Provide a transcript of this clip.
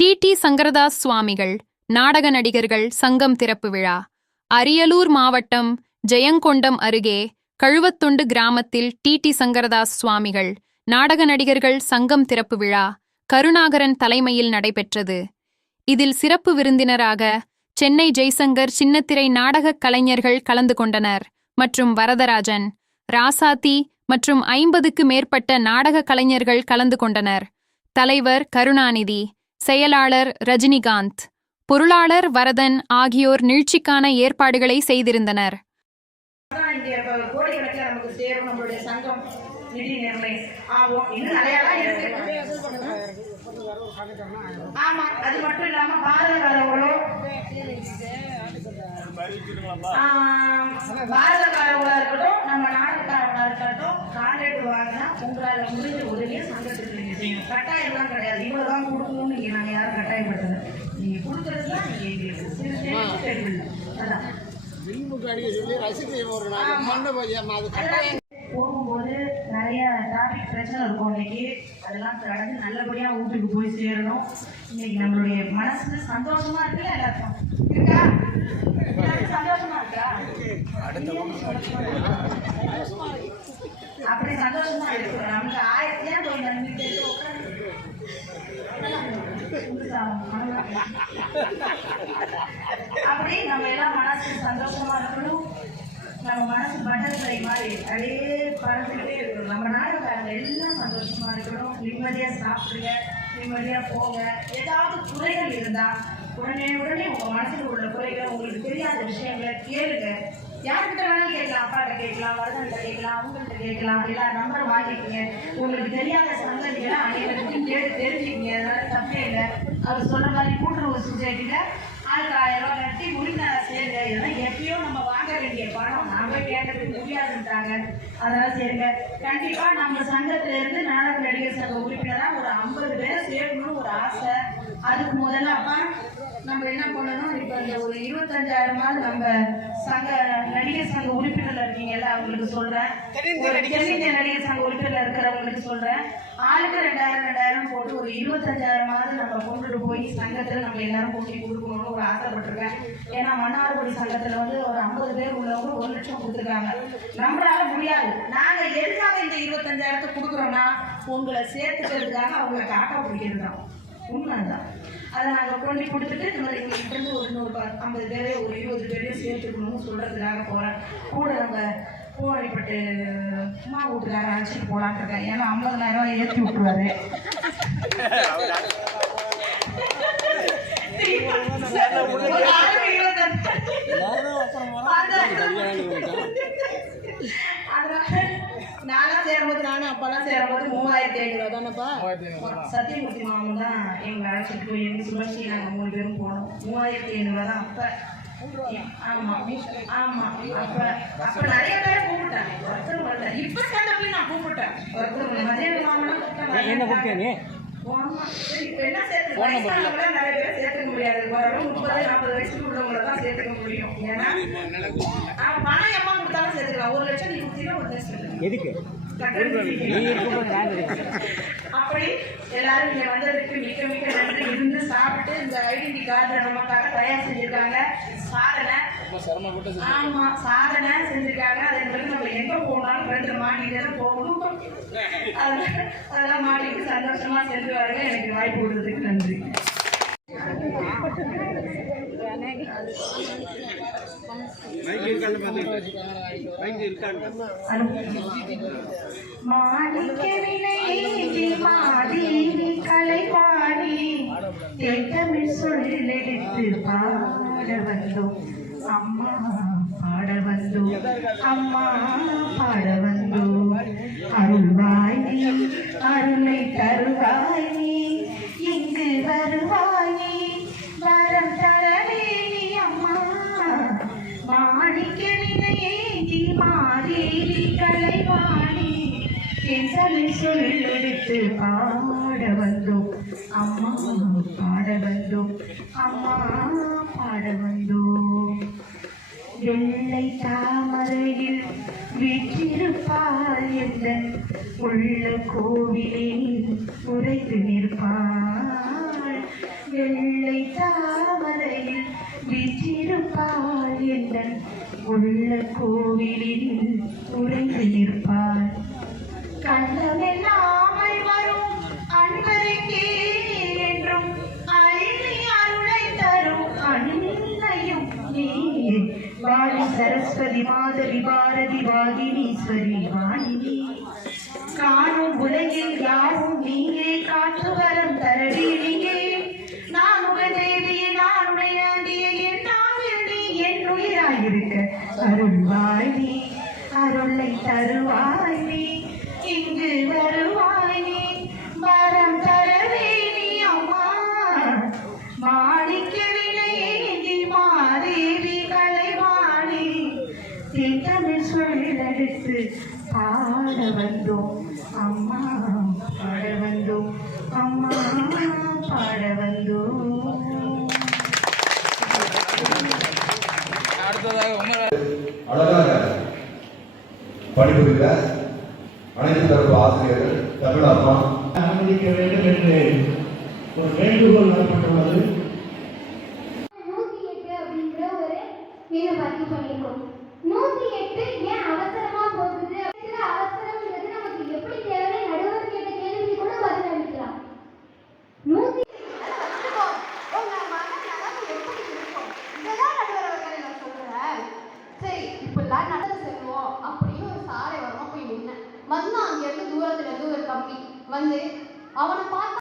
D. D. Sankaradas சுவாமிகள் நாடக நடிகர்கள் சங்கம் திறப்பு விழா. அரியலூர் மாவட்டம் ஜெயங்கொண்டம் அருகே கழுவத்துண்டு கிராமத்தில் டி. டி. சங்கரதாஸ் சுவாமிகள் நாடக நடிகர்கள் சங்கம் திறப்பு விழா கருணாகரன் தலைமையில் நடைபெற்றது. இதில் சிறப்பு விருந்தினராக சென்னை ஜெய்சங்கர் சின்னத்திரை நாடகக் கலைஞர்கள் கலந்து கொண்டனர் மற்றும் வரதராஜன் ராசாத்தி மற்றும் ஐம்பதுக்கு மேற்பட்ட நாடக கலைஞர்கள் கலந்து கொண்டனர். தலைவர் கருணாநிதி செயலாளர் ரஜினிகாந்த் பொருளாளர் வரதன் ஆகியோர் நிகழ்ச்சிக்கான ஏற்பாடுகளை செய்திருந்தனர். ஆமா அது மட்டும் இல்லாம இருக்கட்டும் நம்ம நாட்டுக்காரங்களா இருக்கட்டும் உங்களால முடிஞ்ச உதவியை சங்கத்துக்கு நீங்க செய்யணும். கட்டாயம்லாம் கிடையாது. இவ்வளவுதான் கொடுக்கணும்னு இங்க நாங்க யாரும் கட்டாயப்படுத்தல. நீங்க கொடுக்கறது தான் நீங்க எங்களுக்கு. அதான். போகும்போது நிறைய டிராஃபிக் பிரச்சனை இருக்கும் இன்னைக்கு அதெல்லாம் கடந்து நல்லபடியா வீட்டுக்கு போய் சேரணும். இன்னைக்கு நம்மளுடைய மனசு சந்தோஷமா இருக்குல்ல எல்லாருக்கும்? இருக்கா? சந்தோஷமா இருக்கா. அப்படி சந்தோஷமா இருக்கு. நமக்கு ஆயிரத்தியா போய் உட்காந்து அப்படி நம்ம எல்லாம் மனசு சந்தோஷமா இருக்கணும். நம்ம மனசு பட்டர்ஃப்ளை மாதிரி அப்படியே பறந்துக்கிட்டே இருக்கணும். நம்ம நாடுக்காரங்க எல்லாம் சந்தோஷமா இருக்கணும். நிம்மதியா சாப்பிடுங்க நிம்மதியா போங்க. ஏதாவது குறைகள் இருந்தா உடனே உடனே உங்க மனசுல உள்ள குறைகளை உங்களுக்கு தெரியாத விஷயங்களை கேளுங்க. யார்கிட்ட வேணாலும் கேட்கலாம் அப்பாட்ட கேட்கலாம் வரதன்கிட்ட கேட்கலாம் அவங்கள்ட்ட கேட்கலாம் எல்லா நம்பரும் வாங்கிக்கங்க. உங்களுக்கு தெரியாத சங்கதிகளை அனைவருக்கும் கேட்டு தெரிஞ்சுக்கங்க. அதனால தப்பே இல்லை. அவர் சொன்ன மாதிரி கூட்டுறவு சொசைட்டியில் ஆளுக்கு ஆயிரம் ரூபாய் கட்டி உறுப்பினரை சேருங்க. இதெல்லாம் எப்பயோ நம்ம வாங்க வேண்டிய பணம் நாம கேட்டதுக்கு முடியாதுன்றாங்க. அதனால சேருங்க. கண்டிப்பா நம்ம சங்கத்துல இருந்து நாடக நடிகர் சங்க உறுப்பினரா ஒரு ஐம்பது பேரை சேரணும்னு ஒரு ஆசை. அதுக்கு முதல்ல அப்பா நம்ம என்ன பண்ணணும்? இப்ப இந்த ஒரு இருபத்தஞ்சாயிரமாவது நம்ம சங்க நடிகர் சங்க உறுப்பினர்ல இருக்கீங்கல்ல அவங்களுக்கு சொல்றேன். ஒரு தென்னிந்திய நடிகர் சங்க உறுப்பினர்ல இருக்கிறவங்களுக்கு சொல்றேன். ஆளுக்கு ரெண்டாயிரம் ரெண்டாயிரம் போட்டு ஒரு இருபத்தஞ்சாயிரமாவது நம்ம கொண்டுட்டு போய் சங்கத்துல நம்ம எல்லாரும் கொண்டு கொடுக்கணும்னு ஒரு ஆசைப்பட்டிருக்கேன். ஏன்னா மன்னார்குடி சங்கத்துல வந்து ஒரு ஐம்பது பேர் உள்ளவங்க ஒரு லட்சம் கொடுத்துருக்காங்க. நம்மளால முடியாது. நாங்க எதுக்காக இந்த இருபத்தஞ்சாயிரத்தை கொடுக்குறோம்னா உங்களை சேர்த்துக்கிறதுக்காக அவங்களை காக்கா பிடிக்கிறது தான் உண்மைதான். அதை நாங்கள் கொண்டு கொடுத்துட்டு இந்த மாதிரி எங்களுக்கு ஒரு நூறு ஐம்பது பேர் ஒரு இருபது பேரையும் சேர்த்துக்கணும்னு சொல்கிறதுக்காக போகிறேன் கூட நம்ம பூவாடிப்பட்டு அம்மா வீட்டுக்காரன் அழைச்சிட்டு போகலான்னு இருக்கேன். ஏன்னா ஐம்பதனாயிரம் ரூபாய் ஏற்றி விட்டுருவாரு. அதனால நான்லாம் சேரும்போது நானும் அப்பெல்லாம் சேரும்போது மூவாயிரத்தி ஐநூறு தானேப்பா? சத்தியமூர்த்தி மாமன் தான் எங்களை அழைச்சிட்டு போய் எங்க சுழற்சி நாங்கள் மூணு பேரும் போனோம். மூவாயிரத்தி ஐநூறு தான் அப்ப. ஆமா. ஆமா. அப்ப அப்ப நிறைய பேரை கூப்பிட்டேன். ஒருத்தர் வரல. இப்ப நான் கூப்பிட்டேன். ஒருத்தர் மதிய மாமனா என்ன சேர்த்து? நிறைய பேர் சேர்த்துக்க முடியாது. முப்பது நாற்பது வயசுக்கு உள்ளவங்கள தான் சேர்த்துக்க முடியும். ஏன்னா ஆ, பணம் எம்மா கொடுத்தாலும் சேர்த்துக்கலாம் ஒரு லட்சம் நீ கொடுத்தீங்கன்னா ஒரு லட்சம் சேர்த்துக்கலாம். எதுக்கு. அப்படி எல்லாரும் இங்க வந்ததுக்கு மிக்க மிக்க நன்றி. இருந்து சாப்பிட்டு இந்த ஐடென்டி கார்டு நமக்காக தயார் செஞ்சிருக்காங்க. சாதனை. ஆமா சாதனை செஞ்சிருக்காங்க. அதே மாதிரி நம்ம எங்க போனாலும் ரெண்டு மாடியில போகணும். அதெல்லாம் அதெல்லாம் மாட்டிட்டு சந்தோஷமா சென்று வரங்க. எனக்கு வாய்ப்பு கொடுத்ததுக்கு நன்றி. மாணிக்கவில்லை மாதி கலைவாணி தேட்டமிழ் சொல்லெடுத்து பாட வந்தோம் அம்மா பாட வந்தோம் அம்மா பாட வந்தோம் அருள்வா என் சொல்லெடுத்து பாட வந்தோம். அம்மா பாட வந்தோம். அம்மா பாட வந்தோம். வெள்ளை தாமரையில் வீற்றிருப்பார் என்ற உள்ள கோவிலில் உரைத்து நிற்பார் வாணி சரஸ்வதி மாதவி பாரதி வாகினீஸ்வரி வாணினி காணும் உலகில் யாரும் நீயே காற்று வரம் தரடி நீயே நாமுக தேவியே நானுடைய ஆண்டியே என் நாவில் நீ என் உயிராயிருக்க அருள்வாய் நீ அருளை தருவாய் நீ இங்கு வருவாய் நீ வரம் தரவே நீ அம்மா. மாணிக்க விலையேந்தி மாதேவி கலைவாணி. திட்டமிழ் சொல்லெடுத்து பாட வந்தோம் அம்மா பாட வந்தோம் அம்மா பாட வந்தோம். அடுத்ததாக உமர் அழகாக பணிபுரிந்த அனைத்து தரப்பு ஆசிரியர்கள் தமிழ் அப்பா அனுமதிக்க வேண்டும் என்று. ஒரு வேண்டுகோள் வரப்பட்டுள்ளது நூத்தி எட்டு அப்படிங்கிற ஒரு நூத்தி எட்டு வந்து அவனை பார்த்து